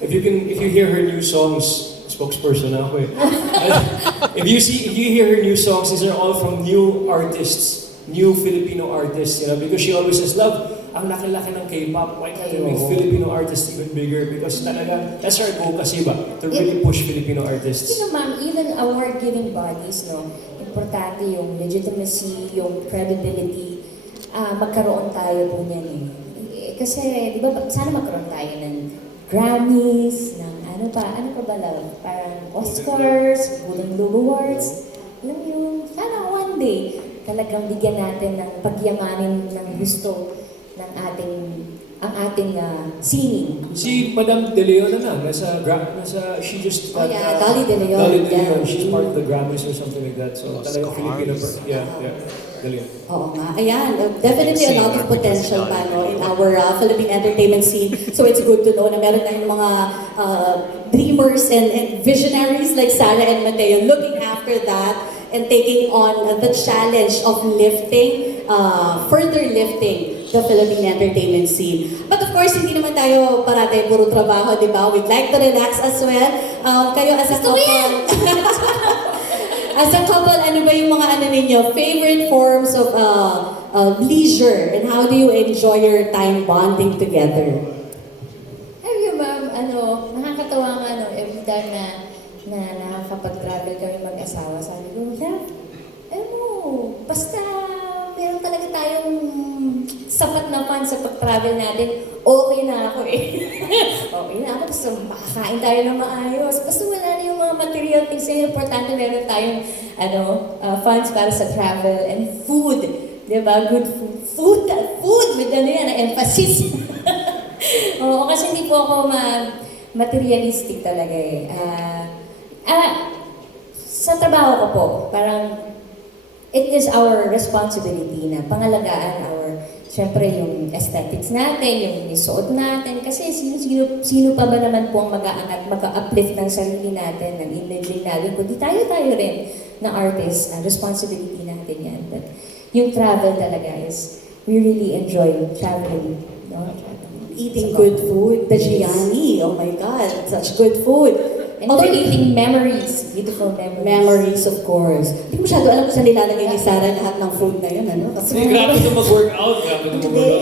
if you hear her new songs, spokesperson na ako eh. if you hear her new songs, these are all from new artists, new Filipino artists, because she always says, love, ang laki-laki ng K-pop, why can't you make Filipino artists even bigger? Because talaga, that's our goal kasi ba, to really push Filipino artists. Ma'am, even award-giving bodies, importante yung legitimacy, yung credibility, magkaroon tayo po niyan eh. Kasi, di ba, sana magkaroon tayo ng Grammys, ng ano pa ba love? Parang Oscars, Golden Globe Awards. Alam mo yun, sana one day, talagang bigyan natin ng pagyamanin ng gusto ng ang ating singing. Si Madam De Leon she just got... Dolly De Leon. Dolly De Leon, she's part of the Grammys or something like that. So talagang Filipino, yeah. De Leon. Oo nga. Ayan, definitely a lot of potential pa in our Philippine entertainment scene. So it's good to know na meron tayong mga dreamers and visionaries like Sarah and Matteo looking after that and taking on the challenge of further lifting the Philippine entertainment scene. But of course, hindi naman tayo parate puro trabaho, di ba? We'd like to relax as well. Kayo as a couple, ano ba yung mga ninyo, favorite forms of leisure, and how do you enjoy your time bonding together? Ayun ma'am, nakakatawa nga every time na nakakapag-travel kami mag-asawa, sabi ko, love, basta meron talaga tayong sapat na fan sa pag-travel natin, okay na ako eh. Okay na ako, basta makakain tayo ng maayos. Basta wala na yung mga material things. Importante meron tayong funds para sa travel and food. Diba? Good food. Food with emphasis. Oo, kasi hindi po ako materialistic talaga eh. Sa trabaho ko po, parang it is our responsibility na pangalagaan syempre yung aesthetics natin, yung suot natin, kasi sino pa ba naman po ang mag-aangat, mag-uplift ng sarili natin, ng image natin, kundi tayo rin na artist, responsibility natin yan. But yung travel talaga is, we really enjoy traveling. Eating good food, the Gianni, oh my God, such good food. And creating memories, beautiful memories. Memories, of course. Hindi ko masyado alam kung saan nilalagay ni Sarah lahat ng food na yun, Kasi grabe ito mag-workout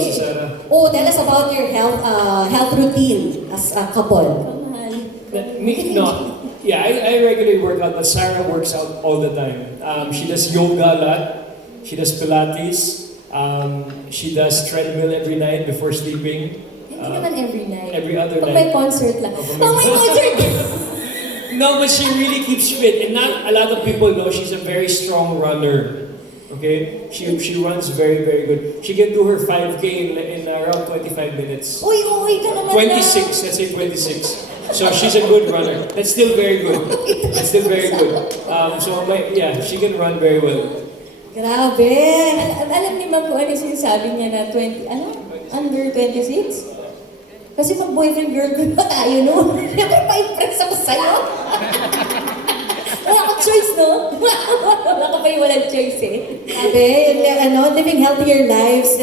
si Sarah. Oh, tell us about your health routine as a couple. I regularly work out, but Sarah works out all the time. She does yoga a lot. She does Pilates. She does treadmill every night before sleeping. Hindi naman every night. Every other night. May concert lang. May concert! No, but she really keeps fit, and not a lot of people know she's a very strong runner. Okay, she runs very, very good. She can do her 5K in around 25 minutes. Uy, ka naman 26, let's say 26. So she's a good runner. That's still very good. She can run very well. Grabe! Alam ni Ma'am kung ano sinasabi niya na under 26? Kasi mag-boyfriend girlfriend pa tayo noon. Siyempre pa-impress ako sa'yo. Wala akong choice, no? Wala ka pa yung walang choice eh. Sabi, living healthier lives,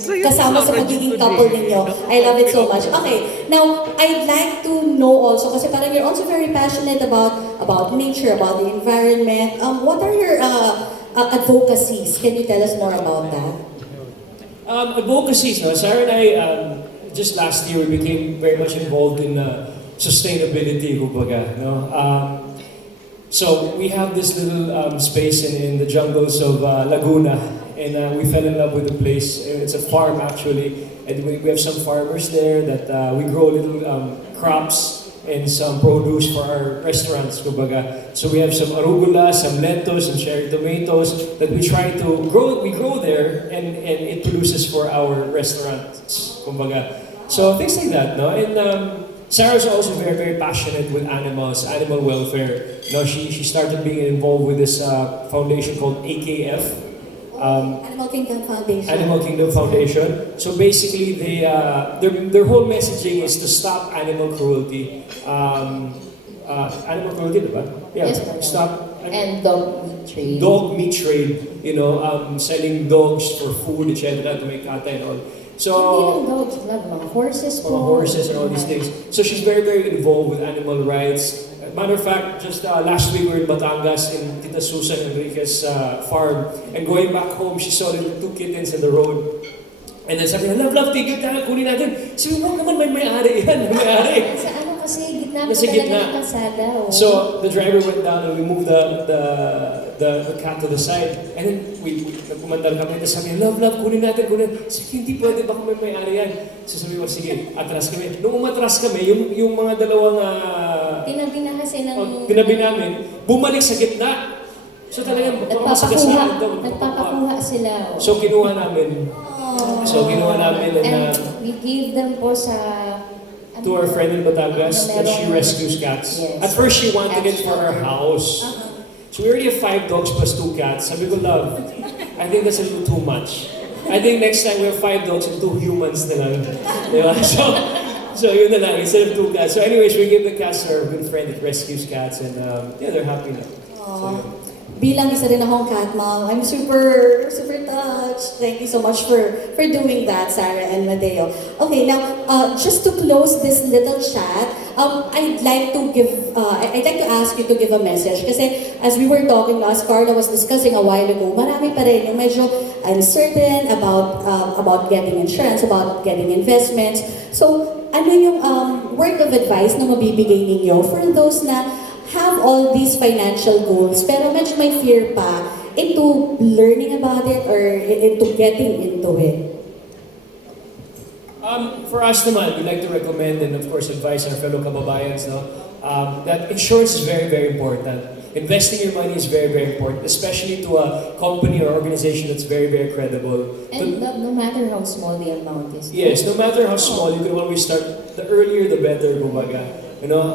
kasama sa pagiging couple ninyo. I love it so much. Okay, now, I'd like to know also, kasi parang you're also very passionate about nature, about the environment. What are your advocacies? Can you tell us more about that? Advocacies, Sarah and I, just last year, we became very much involved in sustainability, kumbaga, So we have this little space in the jungles of Laguna, and we fell in love with the place. It's a farm actually, and we have some farmers there that we grow little crops and some produce for our restaurants, kumbaga. So we have some arugula, some lentos, some cherry tomatoes that we try to grow. We grow there, and it produces for our restaurants, kumbaga. So things like that, no? And Sarah's also very, very passionate with animals, animal welfare. She started being involved with this foundation called AKF. Animal Kingdom Foundation. Animal Kingdom Foundation. So basically, their whole messaging is to stop animal cruelty. Animal cruelty, diba? Yeah. Yes, stop. And dog meat trade. Dog meat trade. Selling dogs for food, etc. to make kata and all. So, Hindi lang dogs, love, mga horses po. mga horses and all these things. So she's very, very involved with animal rights. Matter of fact, just last week we were in Batangas in Tita Susan Enrique's farm. And going back home, she saw the 2 kittens in the road. And then sabi niya, love, tigil tayo, kunin natin. Sabi mo naman, may ari yan, may ari. Sa ano kasi, gitna Nasa po talaga gitna. ng kalsada. Oh. So the driver went down and we moved the cat to the side. And then we nagpumandal kami. Tapos sabi niya, love, kunin natin. Sabi, hindi pwede, baka may ari yan. So sabi ko, sige, atras kami. Nung umatras kami, yung mga dalawang Tinabi na kasi ng... tinabi namin, bumalik sa gitna. So talagang Nagpapakuha sila. Oh. So kinuha namin. And we gave them po sa... to our friend in Batangas that she Meron- rescues cats. Yes. At first she wanted it for her Actually. house. So we already have 5 dogs plus 2 cats. Sabi ko, love, I think that's a little too much. I think next time we have 5 dogs and 2 humans na lang. Diba? So yun na lang, instead of 2 cats. So anyways, we give the cats to our good friend that rescues cats and yeah, they're happy now. So, yun. Bilang isa rin akong cat mom, I'm super touched. Thank you so much for doing that, Sarah and Matteo. Okay, now, just to close this little chat, I'd like to ask you to give a message. Kasi as we were talking, as Carla was discussing a while ago, marami pa rin yung medyo uncertain about getting insurance, about getting investments. So, ano yung word of advice na mabibigay ninyo for those na have all these financial goals pero medyo may fear pa into learning about it or into getting into it? For us naman, we like to recommend and of course advise our fellow kababayans that insurance is very, very important. Investing your money is very, very important, especially to a company or organization that's very, very credible. And no matter how small the amount is. Yes, no matter how small, you can always start. The earlier, the better, kumbaga. You know,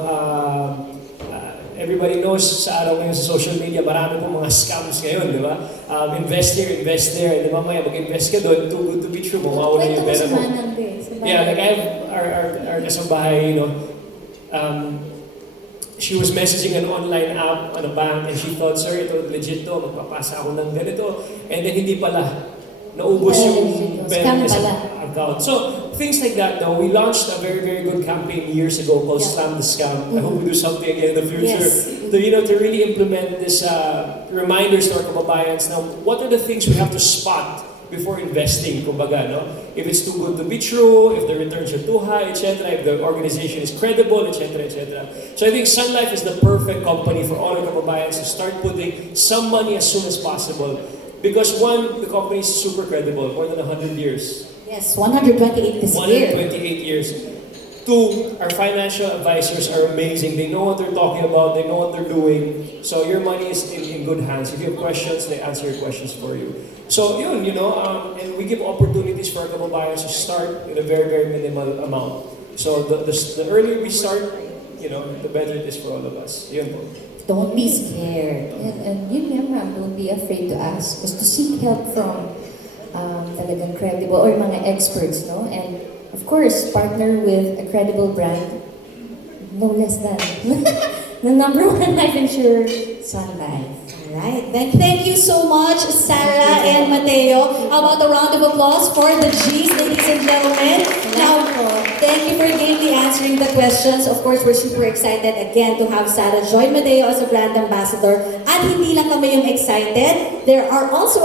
everybody knows sa araw ngayon sa social media, marami pong mga scams ngayon, di ba? Invest here, di ba? Mamaya mag-invest ka doon, too good to be true, mawawala yung pera mo. Yeah, like I have our kasambahay, you know, she was messaging an online app on a bank and she thought, sir, ito legit to, magpapasa ako ng ganito. And then hindi pala. Naubos yung pera niya sa account. So, things like that though, we launched a very, very good campaign years ago called Slam the Scam. I hope we do something again in the future. Yes. To really implement this reminders to our kababayans. Now, what are the things we have to spot before investing, kumbaga, no? If it's too good to be true, if the returns are too high, etc., if the organization is credible, etc., etc. So I think Sun Life is the perfect company for all our kababayans to start putting some money as soon as possible. Because one, the company is super credible, more than 100 years. Yes, 128 this year. 128 years. Two, our financial advisors are amazing. They know what they're talking about. They know what they're doing. So your money is in good hands. If you have questions, they answer your questions for you. So yun, you know, and we give opportunities for our kababayans to start with a very, very minimal amount. So the earlier we start, you know, the better it is for all of us. Yun po. Don't be scared. And yun nga ma'am, don't be afraid to ask. Just to seek help from talagang credible or mga experts, no? And of course, partner with a credible brand, no less than the number 1 life insurer, Sun Life. Alright, then thank you so much, Sarah and Matteo. How about a round of applause for the G's, ladies and gentlemen? Now, thank you for gamely answering the questions. Of course, we're super excited again to have Sarah join Matteo as a brand ambassador. At hindi lang kami yung excited, there are also